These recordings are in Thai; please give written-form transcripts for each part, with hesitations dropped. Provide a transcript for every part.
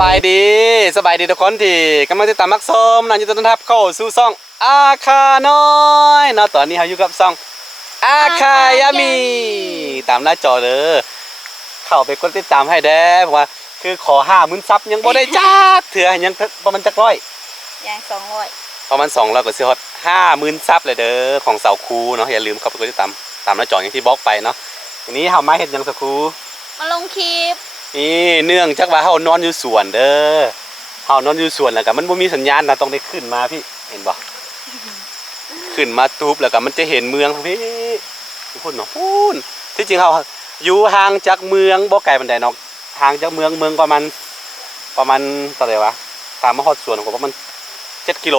บายดีทุกคนที่กำลังติดตามมักส้มยินดีต้อนรับเข้าสู่ช่องอาคาน้อยเนาะตอนนี้เราอยู่กับช่องอาคายามีตามหน้าจอเลยเข้าไปกดติดตามให้แด้เพราะว่าคือขอ50,000 ซับยังบ่ได้จักเถื่อยังประมาณจักร้อยยัง200ประมาณ200ก็สิฮอด50,000 ซับเลยเด้อของเสาคูเนาะอย่าลืมเข้าไปกดติดตามหน้าจออย่างที่บอกไปเนาะวันนี้เฮามาเฮ็ดหยังเสาคูมาลงคลิปนี่เนื่องจากว่าเฮานอนอยู่สวนเด้อเฮานอนอยู่สวนแล้วก็มันบ่มีสัญญาณนะต้องได้ขึ้นมาพี่เห็นบ่ ขึ้นมาตูบแล้วก็มันจะเห็นเมืองพี่ทุกคนเนาะพูนที่จริงเฮาอยู่ห่างจากเมืองบ่ไกลปานใดเนาะห่างจากเมืองประมาณเท่าไหร่วะตามมาฮอดสวนของประมาณ7 กิโล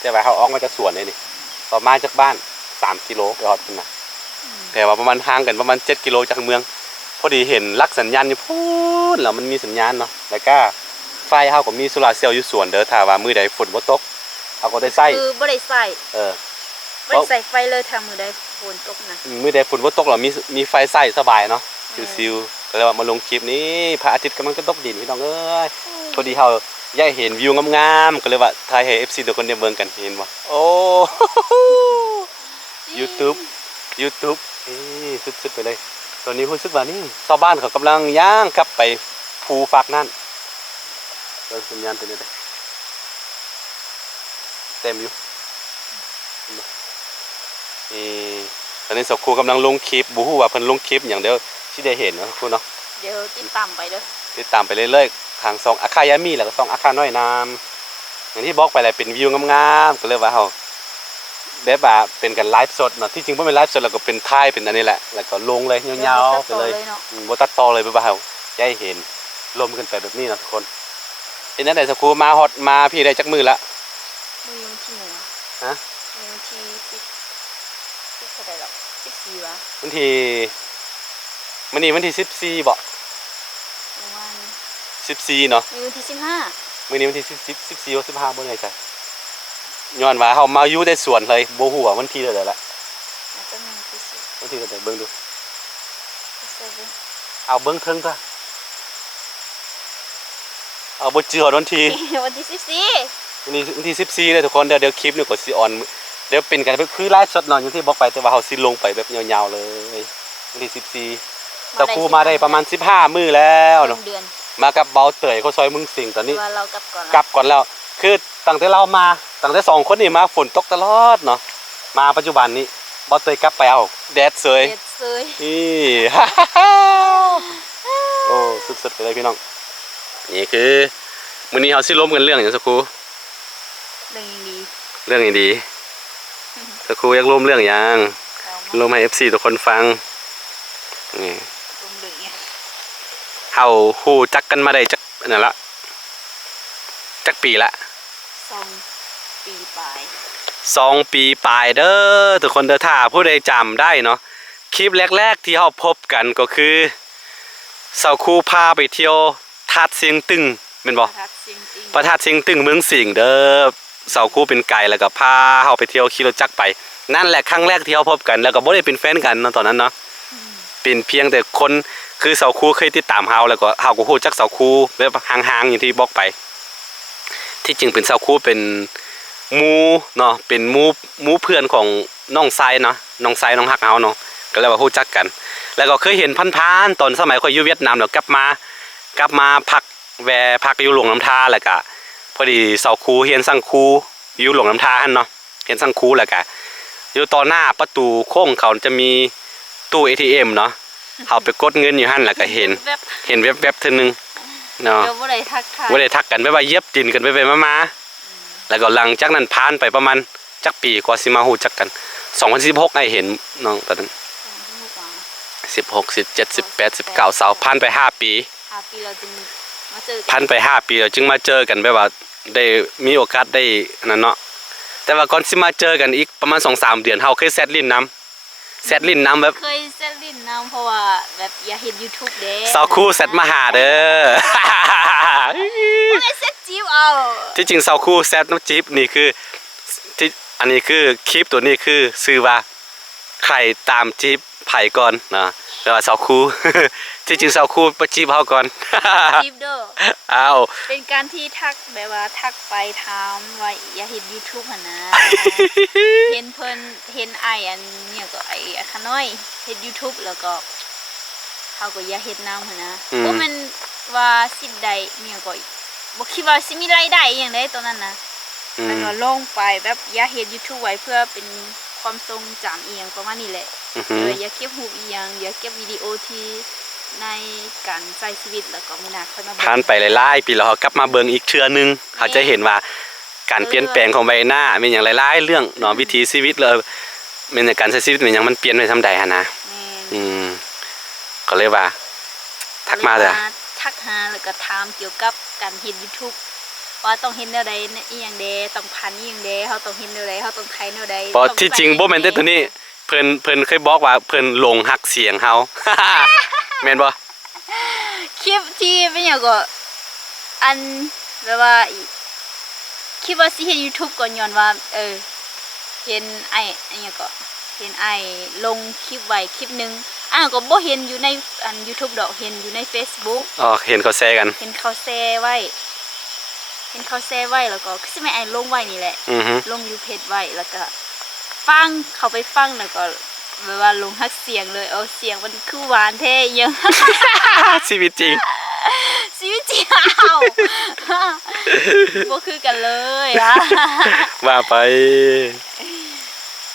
แต่ว่าเฮาออกมาจากสวนนี่ต่อมาจากบ้าน3 กิโลไปฮอดพุ่นน่ะแต่ว่าประมาณห่างกันประมาณ7 กิโลจากเมืองพอดีเห็นลักสัญญาณอยู่พูนแล้วมันมีสัญญาณเนาะแล้วก็ไฟเฮาก็มีโซลาร์เซลล์อยู่สวนเด้อถ้าว่ามื้อใดฝนบ่ตกเฮาก็ได้ใช้คือบ่ได้ใส่บ่ได้ใส่ไฟเลยถ้ามื้อใดฝนตกนะมื้อใดฝนบ่ตกแล้วมีไฟใช้สบายเนาะชิวๆก็เลยว่ามาลงคลิปนี้พระอาทิตย์กำลังจะตกดินพี่น้องเอ้ยพอดีเฮาอยากเห็นวิวงามๆก็เลยว่าถ่ายให้ FC ทุกคนได้เบิ่งกันเห็นบ่โอ้ YouTube นี่สุดๆไปเลยตอนนี้รู้สึกว่านี่ชาวบ้านเขากำลังย่างกลับไปภูฝากนั่นเดินสัญญาณตัวนี้เลยเต็มอยู่นี่ตอนนี้สาวครูกำลังลงคลิปบูฮู้ว่าเพิ่นลงคลิปอย่างเดียวที่ได้เห็นนะครูเนาะเดี๋ยวติดตามไปเด้อติดตามไปเรื่อยๆทาง2อาคายามีแล้วก็2อาคาน้อยน้ำอย่างที่บอกไปแหละเป็นวิวงามๆก็เลยว่าเฮาแบบว่าเป็นกันไลฟ์สดเนาะที่จริงบ่เป็นไลฟ์สดแล้วก็เป็นถ่ายเป็นอันนี้แหละแล้วก็ลงเลยยาวๆไปเลยบ่ตัดต่อเลยบ่าวจะให้เห็นรวมกันไปแบบนี้นะทุกคนเป็นจังได๋สกูมาฮอดมาพี่ได้จักมื้อละมื้อที่1ฮะมื้อที่10เท่าใดหรอ14วะวันที่มื้อนี้วันที่14บ่ประมาณ14เนาะมื้อที่15มื้อนี้วันที่14ว่า15บ่แน่ใจย้อนว่าเฮามาอยู่ในสวนเลยบ่ฮู้ว่าวันที่เท่าใดละวันที่เท่าใดเบิ่งดูเอาเบิ่งเทิงซะเอาบ่จือวันที่วันที่14วันที่14เลยทุกคนเดี๋ยวคลิปนี่ก็สิออนเดี๋ยวเป็นกันคือไลฟ์สดเนาะอย่างที่บอกไปแต่ว่าเฮาสิลงไปแบบยาวๆเลยวันที่14ตะครูมาได้ประมาณ15มื้อแล้วเนาะมากับเบาเตยเขาซอยมึงสิงตอนนี้เรากลับก่อนแล้วคือตั้งแต่2คนนี่มาฝนตกตลอดเนาะมาปัจจุบันนี้บ่เตยกลับไปเอาแดดเสยนี่โอ้สุดๆไปเลยพี่น้องนี่คือมื้อนี้เฮาสิล้มกันเรื่องหยังสักครู่เรื่องดีสักครู่อยากล้มเรื่องหยังล้มให้ FC ทุกคนฟังนี่เฮาฮู้จักกันมาได้จักนั่นละจักปีละ2 ปีปลายเด้อทุกคนเด้อถ้าผู้ใดจำได้เนาะคลิปแรกๆที่เราพบกันก็คือสาวครูพาไปเที่ยวธาตุเสียงตึงแม่นบ่พระธาตุเสียงตึงเมืองสิงห์เด้อสาวครูเป็นไก่แล้วก็พาเฮาไปเที่ยวขี่รถจักรไปนั่นแหละครั้งแรกที่เราพบกันแล้วก็บ่ได้เป็นแฟนกันเนาะตอนนั้นเนาะเป็นเพียงแต่คนคือสาวครูเคยติดตามเฮาแล้วก็เฮาก็ฮู้จักสาวครูแบบห่างๆอย่างที่บอกไปที่จริงเป็นสาวครูเป็นมูเนาะเป็นมูเพื่อนของน้องไซเนาะน้องไซน้องฮักเฮาเนาะก็เลยว่าฮู้จักกันแล้วก็เคยเห็นผ่านๆตอนสมัยค่อยอยู่เวียดนามแล้วกลับมาพักอยู่หลวงน้ำทาแล้วก็พอดีเสาคูเฮียนสังคูอยู่หลวงน้ำทาหั่นเนาะเฮียนสังคูแล้วก็อยู่ต่อหน้าประตูโค้งเขาจะมีตู้ ATM เนาะเฮาไปกดเงินอยู่หั่นแล้วก็เห็นแวบๆเทื่อนึงเนาะบ่ได้ทักกันไปว่าเย็บดินกันไปมาแล้วก็หลังจากนั้นผ่านไปประมาณจักปีกว่าสิมาฮู้จักกัน2016ไอ้เห็นน้องตอนนั้น16 17 18 19สาวผ่านไป5 ปีเราจึงมาเจอกันผ่านไป5 ปีเราจึงมาเจอกันแบบว่าได้มีโอกาสได้นั่นเนาะแต่ว่าก่อนสิมาเจอกันอีกประมาณ 2-3 เดือนเฮาเคยแซดลิ้นน้ำแบบเคยแซดลิ้นน้ำเพราะว่าแบบอย่าเห็น YouTube เด้สาวคู่แซดมาหาเด้อบ่ได้แซดจีบเอาที่จริงสาวคู่แซดน้ำจีบนี่คือที่อันนี้คือคลิปตัวนี้คือชื่อว่าใครตามจีบ ไผ่ก่อนเนาะแล้วว่าสาวคู่ ที่จริงสาวคู่ประจีบเฮาก่อน จีบเด้อ อ้าว เป็นการที่ทักแบบว่าทักไปถามว่าอย่าเห็น YouTube หั่นนะ เห็นเพิ่นเห็นไออันเนี่ยก็ไออะขน้อยเฮ็ด YouTube แล้วก็เขาก็อย่าเฮ็ดนำหั่นนะบ่แม่นว่าสิได้เนี่ยก็บ่คิดว่าสิมีรายได้อหย่างใดตอนนั้นนะมันว่าลงไปแบบอย่าเฮ็ด YouTube ไว้เพื่อเป็นความทรงจำอีหยังประมาณนี้แหละอย่าเก็บรูปอีหยังอย่าเก็บวิดีโอที่ในการใช้ชีวิตแล้วก็มื้อหน้าค่อยมาเบิ่ง ผ่านไปหลายๆปีแล้วเขากลับมาเบิ่งอีกเทื่อนึงเขาจะเห็นว่าการเปลี่ยนแปลงของใบหน้าเป็นอย่างหลายๆเรื่องเนาะวิถีชีวิตเลยเป็นการใช้ชีวิตเป็นอย่างมันเปลี่ยนไปทำใดหั่นนะ แม่น ก็เลยว่า ทักมาเลย ทักหาแล้วก็ถามเกี่ยวกับการเฮ็ด YouTube ว่าต้องเฮ็ดแนวใดอีหยังแดต้องพันอีหยังแดเฮาต้องเฮ็ดแนวใดเฮาต้องไทยแนวใด เพราะที่จริงบ่แม่นแต่ตัวนี้เพิ่นเคยบอกว่าเพิ่นหลงฮักเสียงเฮา แม่นบ่ คลิปที่เป็นหยังก็อันแบบว่าคิดว่าสิเฮ็ด YouTube ก่อนย้อนว่าเห็นไอ้อันหยังก็เห็นไอ้ลงคลิปไว้คลิปนึงอันนั้นก็บ่เห็นอยู่ในอัน YouTube ดอกเห็นอยู่ใน Facebook อ๋อเห็นเขาแชร์กัน เห็นเขาแชร์ไว้แล้วก็คือสิแม่ไอ้ลงไว้นี่แหละ อือฮึ ลงยูเพจไว้แล้วก็ฟังเขาไปฟังแล้วก็แบบว่าลงฮักเสียงเลยเสียงมันคือหวานแท้ยัง ชีวิตจริง ชีวิตจริงเอาบ่คือกันเลยอะ ว่าไป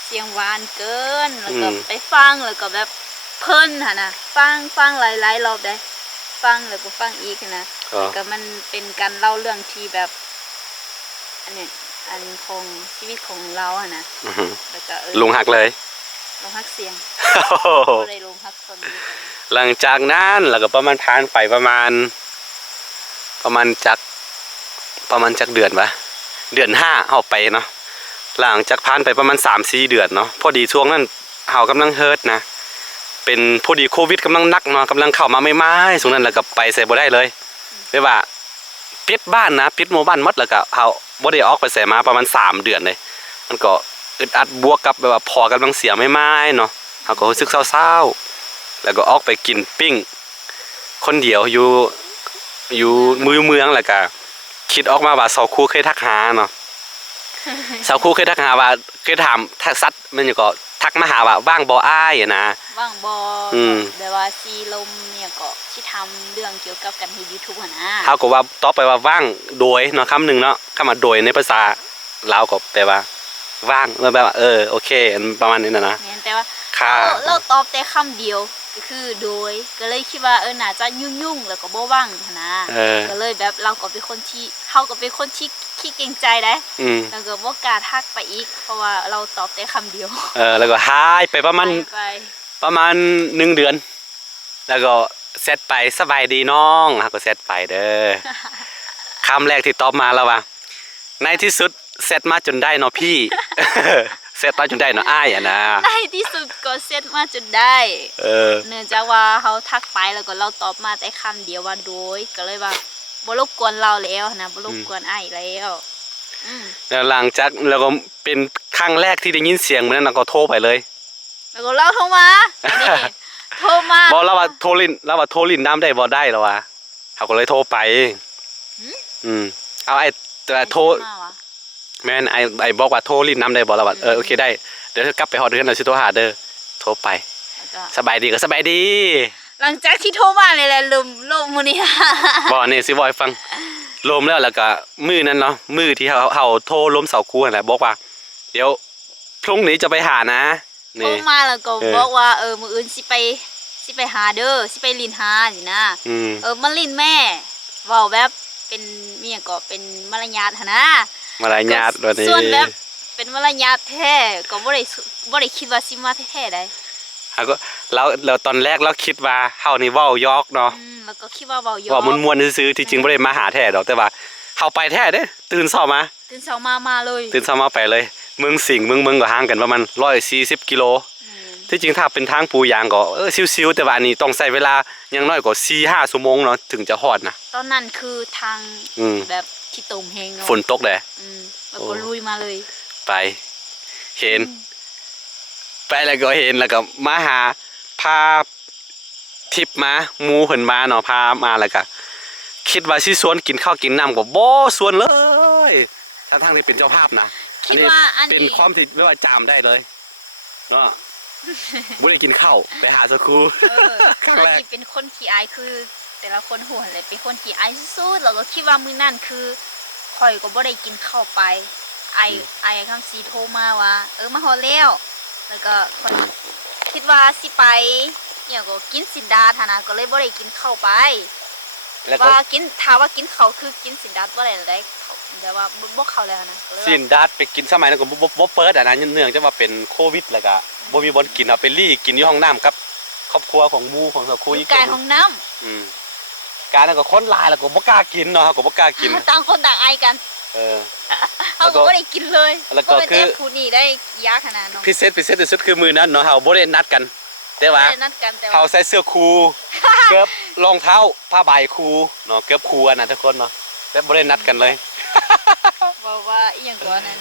เสียงหวานเกินแล้วก็ อืม ไปฟังแล้วก็แบบเพิ่นหั่นน่ะฟังหลายๆรอบได้ฟังแล้วก็ฟังอีกนะ อ๋อ แล้วก็มันเป็นการเล่าเรื่องที่แบบอันเนี้ยอันของชีวิตของเราอะนะ อือฮึ แล้วก็ลงฮักเลย ลงฮักเสียง โอ้โห ก็เลยลงฮักคนนี้กัน หลังจากนั้นแล้วก็ประมาณผ่านไปประมาณจักเดือนวะเดือน5เฮาไปเนาะหลังจากผ่านไปประมาณ 3-4 เดือนเนาะพอดีช่วงนั้นเฮากำลังเฮิร์ตนะเป็นพอดีโควิดกำลังหนักเนาะกำลังเข้ามาใหม่ๆช่วงนั้นแล้วก็ไปใส่บ่ได้เลยเรียกว่าปิดบ้านนะปิดหมู่บ้านหมดแล้วก็เฮาบ่ได้ออกไปใส่มาประมาณ3เดือนเลยมันก็อึดอัดบวกกับแบบว่าพอกำลังเสียใหม่ๆเนาะเฮาก็รู้สึกเศร้าๆแล้วก็ออกไปกินปิ้งคนเดียวอยู่เมืองแล้วก็คิดออกมาว่าสาวคู่เคยทักหาเนาะ สาวคู่เคยทักหาว่าเคยถามทักซัดมันอยู่ก็ทักมาหาว่าว่างบ่อ้ายอะนะ ว่างบอ อืม แบบว่าซีลมเนี่ยก็ที่ทำเรื่องเกี่ยวกับการเฮ็ด YouTube หั่นนะ เขาก็ว่าต่อไปว่าว่างโดยเนาะคำหนึ่งเนาะคำว่าโดยในภาษาลาวก็แปลว่าว่างแล้วแบบว่าโอเคอันประมาณนี้นะ แม่นแต่ว่า ค่ะ เราตอบแต่คำเดียวก็คือโดยก็เลยคิดว่าน่าจะยุ่งๆแล้วก็บ่ว่างหั่นนะ ก็เลยแบบเราก็เป็นคนที่เขาก็เป็นคนที่ขี้เกรงใจได้ อืม แล้วก็บ่กล้าทักไปอีก เพราะว่าเราตอบแต่คำเดียว แล้วก็หายไปประมาณ ไป 1 เดือน แล้วก็เซตไปสบายดีน้องเขาก็เซตไปเด้อ คำแรกที่ตอบมาแล้วว่าในที่สุดเซตมาจนได้เนาะพี่ เซตมาจนได้เนาะอ้ายอะนะ ในที่สุดก็เซตมาจนได้ เนื่องจากว่าเขาทักไปแล้วก็เราตอบมาแต่คำเดียวว่าโดยก็เลยว่าบ่รบกวนเราแล้วนะบ่รบกวนอ้ายแล้วอืม แล้วหลังจากแล้วก็เป็นครั้งแรกที่ได้ยินเสียงเหมือนนั้นเราก็โทรไปเลย แล้วก็เราโทรมานี่โทรมา บอกเราว่าโทรลินเราว่าโทรลินน้ำได้บ่ได้แล้ววะเขาก็เลยโทรไป เอาแต่โทร มาวะ แม่นไอ้บอกว่าโทรลินน้ำได้บ่เราว่าโอเคได้เดี๋ยวกลับไปฮอดเดือนเราสิโทรหาเด้อโทรไป แล้วก็ สบายดีก็สบายดี หลังจากที่โทรมาเลยแหละลืมโลกมื้อนี้ บ่นี่สิบ่ให้ฟังลมแล้วก็มื้อนั้นเนาะมื้อที่เฮาโทรล้มเสาคูนั่นแหละบอกว่า เดี๋ยวพรุ่งนี้จะไปหานะ โทรมาแล้วก็บอกว่ามื้ออื่นสิไปหาเด้อสิไปลินหาสินะ มาลินแม่เว้าแบบเป็นเมียก็เป็นมารยาทหั่นนะ มารายาทวันนี้ ส่วนแบบเป็นมารยาทแท้ก็บ่ได้คิดว่าสิมาแท้ๆได้ ก็เราตอนแรกเราคิดว่าเฮานี่เว้ายอกเนาะ แล้วก็คิดว่าเว้าหยอก เว้ามวนๆซื่อๆที่จริงบ่ได้มาหาแท้ดอกแต่ว่าเฮาไปแท้เด้ตื่นเช้ามา ตื่นเช้ามาเลย ตื่นเช้ามาไปเลยเมืองสิงห์เมืองก็ห่างกันประมาณ140กิโลที่จริงถ้าเป็นทางปูยางก็ชิวๆแต่ว่าอันนี้ต้องใช้เวลาอย่างน้อยก็ 4-5 ชั่วโมงเนาะถึงจะฮอดนะ ตอนนั้นคือทางแบบขี้ตมแฮงเนาะ ฝนตกแหละ แล้วก็ลุยมาเลย ไปเห็นไปแล้วก็เห็นแล้วก็มาหา พาทิปมาหมูเพิ่นมาเนาะพามาแล้วก็คิดว่าสิชวนกินข้าวกินน้ำก็บ่ชวนเลยทั้งที่เป็นเจ้าภาพนะ คิดว่าอัน เป็น นี้ ความที่ไม่ว่าจามได้เลยเนาะ บ่ได้กินข้าวไปหาสักครู ครั้ง อัน แรก นี้เป็นคนขี้อายคือ แต่ละคนหัวเลยเป็นคนขี้อายสุดๆแล้วก็คิดว่ามื้อนั่นคือข่อยก็บ่ได้กินข้าวไปไอคำสีโทรมาว่ามาฮอดแล้วก็ข่อยคิดว่าสิไปเนี่ยก็กินสินดาดหั้นนะก็เลยบ่ได้กินข้าวไป แล้วก็ ว่ากินถ้าว่ากินข้าวคือกินสินดาดบ่ได้เลยเขาแต่ว่าบ่เข้าแล้วนะก็เลย สินดาดไปกินสมัยนั้นก็บ่เปิดอ่ะนะเนื่องจากว่าเป็นโควิดแล้วก็บ่มีบ่อนกินเอาไปรี่กินอยู่ห้องน้ำครับครอบครัวของหมู่ของสักครู อยู่การห้องน้ำ อืมการนั้นก็คนหลายแล้วก็บ่กล้ากินเนาะก็บ่กล้ากิน ต่างคนต่างไอกัน เออ เขาก็บ่ได้กินเลย แล้วก็ เพราะเป็น คือ แต่ผู้นี้ได้ยาขนาดน้อง พิเศษที่สุดคือมื้อนั้นเนาะเฮาบ่ได้นัดกัน แต่ว่า ไม่ได้นัดกันแต่ เขา ว่า ใส่เสื้อครู เกือบรองเท้าผ้าใบครูเนาะเกือบครูนะทุกคนเนาะแต่บ่ได้นัดกันเลย บอกว่าอีหยังก่อนนั้น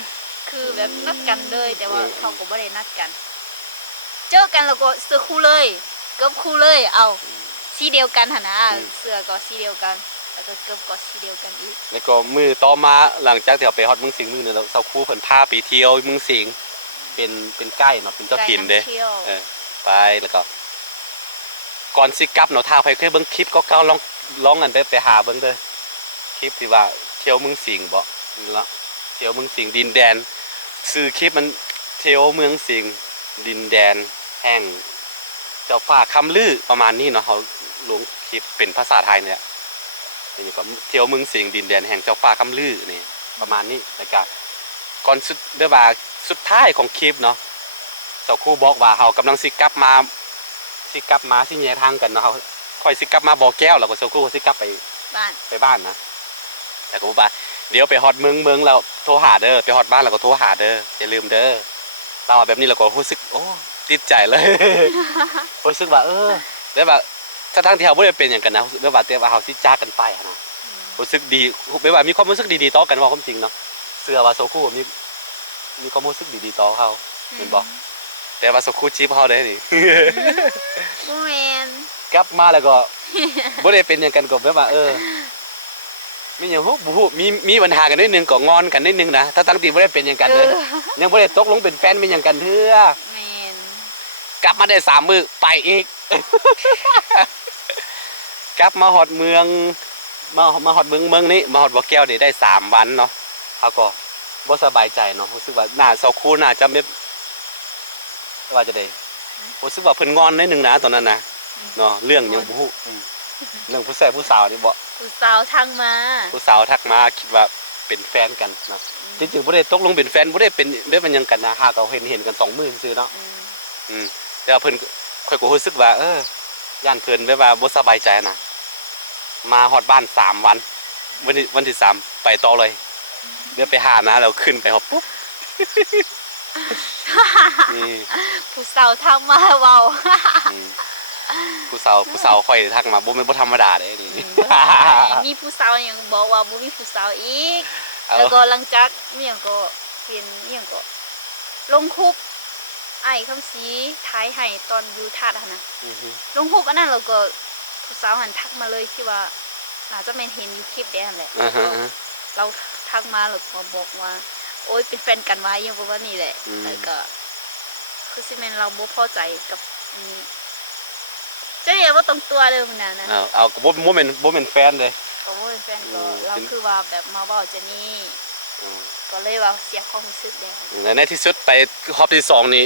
คือแบบนัดกันเลยแต่ว่าเขาก็บ่ได้นัดกัน เจอกันแล้วก็เสื้อคู่เลยเกือบคู่เลยเอาสีเดียวกันหั่นนะเสื้อก็สีเดียวกันแล้วก็เกือบก็สีเดียวกันอีก แล้วก็มือต่อมาหลังจากที่เราไปฮอดเมืองสิงห์มือนึงเราเซาครูเพิ่นพาไปเที่ยวเมืองสิงห์เป็นใกล้เนาะเป็นเจ้าถิ่นเด้ ไกลำเที่ยว เออไปแล้วก็ ก่อนสิกลับเนาะถ้าใครเคยเบิ่งคลิปเก่าๆลองกันไปหาเบิ่งเด้อคลิปที่ว่าเที่ยวเมืองสิงห์บ่นี่ละเที่ยวเมืองสิงห์ดินแดนชื่อคลิปมันเที่ยวเมืองสิงห์ดินแดนแห่งเจ้าฟ้าคำลือประมาณนี้เนาะเขาลงคลิปเป็นภาษาไทยเนี่ยเป็นอยู่กับเที่ยวเมืองสิงห์ดินแดนแห่งเจ้าฟ้าคำลือนี่ประมาณนี้แล้วก็ก่อนสุดเด้อว่าสุดท้ายของคลิปเนาะเจ้าครูบอกว่าเฮากำลังสิกลับมาสิแยกทางกันเนาะเขาค่อยสิกลับมาบ่อแก้วแล้วก็เจ้าครูก็สิกลับไป บ้าน บ้านนะแต่ก็บอกว่าเดี๋ยวไปฮอดเมืองแล้วโทรหาเด้อไปฮอดบ้านแล้วก็โทรหาเด้ออย่าลืมเด้อเราอะแบบนี้เราก็รู้สึกโอ้ติดใจเลย รู้สึกว่าแล้วแบบทั้งที่เราไม่ได้เป็นอย่างกันนะแบบว่าแต่ว่าเราสิจากกันไปอะนะรู้สึกดีแบบว่ามีความรู้สึกดีๆต่อกันว่าความจริงเนาะเสื้อว่าโซคูมีความรู้สึกดีๆต่อเขาเห็นบ่แต่ว่าโซคูจีบเขาได้นี่ บ่แมน กลับมาแล้วก็ บ่ได้เป็นอย่างกันก็แบบว่ามีอย่างฮู้มีปัญหากันนิดนึงก็งอนกันนิดนึงนะถ้าตั้งตีบ่ได้เป็นอย่างกันเลยยังบ่ได้ตกลงเป็นแฟนเป็นอย่างกันเทื่อ แมน กลับมาได้3 มื้อไปอีก กลับมาฮอดเมืองมาฮอดเมืองนี้มาฮอดบ่อแก้วนี่ได้3 วันเนาะเขาก็บ่สบายใจเนาะรู้สึกว่าน่าเศร้าคู่น่าจะไม่ว่าจะได้รู้สึกว่าเพิ่นงอนนิดนึงนะตอนนั้นนะเนาะเรื่องยังบ่ฮู้เรื่องผู้ชายผู้สาวนี่บ่ ผู้สาวทักมา ผู้สาวทักมาคิดว่าเป็นแฟนกันเนาะจริงๆบ่ได้ตกลงเป็นแฟนบ่ได้เป็นหยังกันนะหากเราเห็นกัน2 มื้อซื่อเนาะแต่ว่าเพิ่นค่อยก็รู้สึกว่าย่านเพิ่นแบบว่าบ่สบายใจนะมาฮอดบ้าน3 วันวันที่3ไปต่อเลยเดี๋ยวไปหานะแล้วขึ้นไปฮอบปุ๊บ นี่ ผู้สาวทักมาเว้า อืมผู้สาวค่อยทักมาบ่แม่นบ่ธรรมดาเด้นี่ มีผู้สาวยังบอกว่าบ่มีผู้สาวอีก เอา แล้วก็หลังจากมีหยังก็เป็นอีหยังก็ลงคุบไอ้คำสีท้ายให้ตอนอยู่ธาตุหั่นน่ะ อือฮึ ลงคุบอันนั้นแล้วก็ผู้สาวหันทักมาเลยที่ว่าน่าจะแม่นเห็นอยู่คลิปแดนแหละ อ่าฮะ เราทักมาแล้วก็บอกว่า โอ๊ยเป็นแฟนกันไว้อยังประมาณนี้แหละแล้วก็คือสิแม่นเราบ่พอใจกับอันนี้จะเรียกว่าตรงตัวเลยมันน่ะนะ เอาก็บ่แม่นแฟนเลย ก็บ่เป็นแฟนก็ อืม เราคือว่าแบบมาเว้าจะนี่ อืม ก็เลยว่าเสียความรู้สึกแล้ว และในที่สุดไปรอบที่2นี่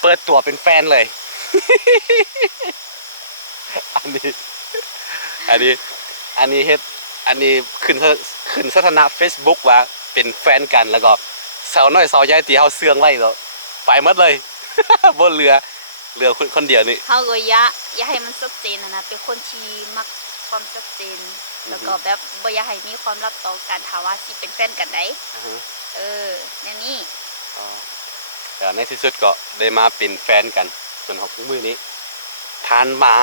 เปิดตัวเป็นแฟนเลย อันนี้เฮ็ดอันนี้ขึ้นสถานะ Facebook ว่าเป็นแฟนกันแล้วก็สาวน้อยสาวใหญ่ที่เฮาเสื่องไว้แล้วไปหมดเลย บนเรือคนเดียวนี่ เฮาก็อย่าให้มันชัดเจนนะเป็นคนที่มักความชัดเจนแล้วก็แบบบ่อยากให้มีความลับต่อกันถ้าว่าสิเป็นแฟนกันได้ อือฮึ แน่นี่ อ๋อแต่ในที่สุดก็ได้มาเป็นแฟนกันจนถึงมื้อนี้ผ่านมา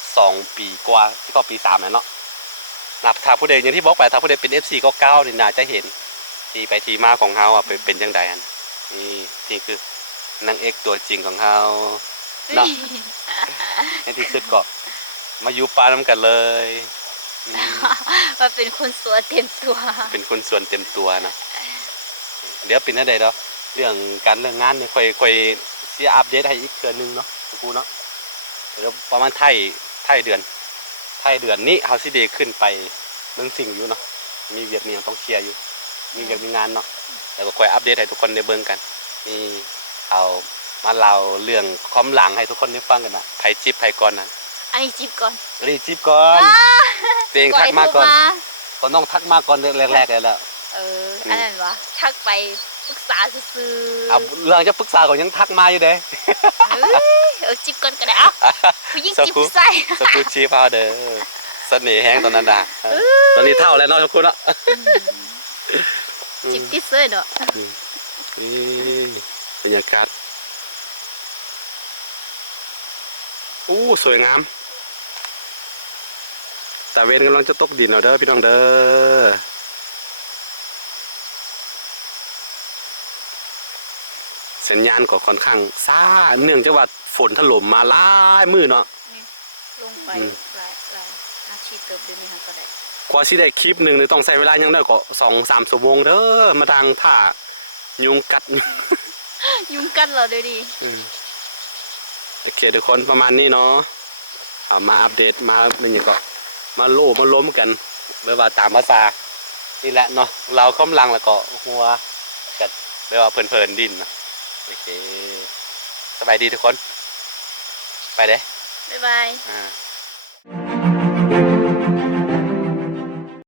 2 ปีกว่าที่ก็ปี3แล้วเนาะนับถ้าผู้ใดอย่างที่บอกไปถ้าผู้ใดเป็น FC ก็เก้านี่น่าจะเห็นที่ไปที่มาของเฮาอ่ะเป็นจังได๋นี่คือนางเอกตัวจริงของเฮาเนาะ ในที่สุดก็มาอยู่ป่าน้ำกันเลยอืม มาเป็นคนสวยเต็มตัว เป็นคนส่วนเต็มตัวนะเดี๋ยวเป็นอะไรเนาะเรื่องการเรื่องงานเนี่ยค่อยเสียอัปเดตให้อีกเดือนหนึงเนาะครูเนาะเดี๋ยวประมาณไทยเดือนนี้เฮาสิเดขึ้นไปเรื่องสิ่งอยู่เนาะมีเวียกมีอย่างต้องเคลียร์อยู่มีเวียกมีงานเนาะแล้วก็ค่อยอัปเดตให้ทุกคนได้เบิ่งกันนี่เอามาเล่าเรื่องความหลังให้ทุกคนได้ฟังกันนะไผจิบไผก่อนนะ อันนี้จิบก่อน รีจิบก่อนตัวเองทักมาก่อน โทร ก็ต้องทักมาก่อนแรกๆเลยแหละ อันนั้นวะทักไปปรึกษาซื่อๆ เอาเรื่องจะปรึกษาก็ยังทักมาอยู่เด้ จิบก่อนก็ได้เอ้าผู้หญิงจิบใส่ สกูชีพาวเด้อเสน่ห์แห้งตอนนั้นด่ะตอนนี้เท่าแล้วเนาะทุกคนเนาะ จิบติดเสื้อเนาะ นี่บรรยากาศอู้สวยงามตะเวนกำลังจะตกดินเอาเด้อพี่น้องเด้อสัญญาณก็ค่อนข้างซ่าเนื่องจากว่าฝนถล่มมาหลายมื้อเนาะ ลงไปหลายอาชีพเติบเดี๋ยวนี้ก็ได้ กว่าสิได้คลิปหนึ่งเนี่ยต้องใช้เวลายังได้ก็2-3 ชั่วโมงเด้อมาดังผ้ายุงกัด ยุงกัดเราเดี๋ยวนี้ โอเคทุกคนประมาณนี้เนาะเอามาอัปเดตมาเป็นอย่างก็มาโล่มาล้มกันแบบว่าตามภาษานี่แหละเนาะเรากำลังแล้วก็หัวกันแบบว่าเพลินๆดินเนาะโอเคสบายดีทุกคนไปเด้ บ๊ายบาย อ่า